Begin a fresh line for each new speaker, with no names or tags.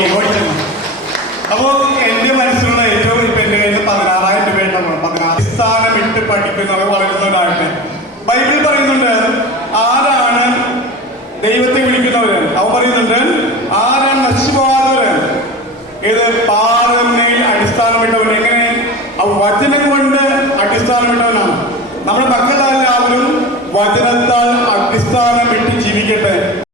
Okay ഓടിച്ചു അപ്പോൾ മനസ്സിലുള്ള ഏറ്റവും ഇപ്പം എന്റെ കയ്യിൽ പതിനാറായിരം രൂപ ഉണ്ടാവണം പതിനാറ് അടിസ്ഥാനം ഇട്ട് പഠിക്കുന്നത് വളരുന്ന ഒരാളുടെ. ബൈബിൾ പറയുന്നുണ്ട് ആരാണ് ദൈവത്തെ വിളിക്കുന്നവര്? അവൻ പറയുന്നുണ്ട് ആരാണ് നശിപ്പാതവര് ഏത് പാറമേൽ അടിസ്ഥാനമിട്ടവൻ എങ്ങനെ? അവൻ വചനം കൊണ്ട് അടിസ്ഥാനമിട്ടവനാണ്. നമ്മുടെ മക്കളെല്ലാവരും വചനത്താൽ അടിസ്ഥാനമിട്ട് ജീവിക്കട്ടെ.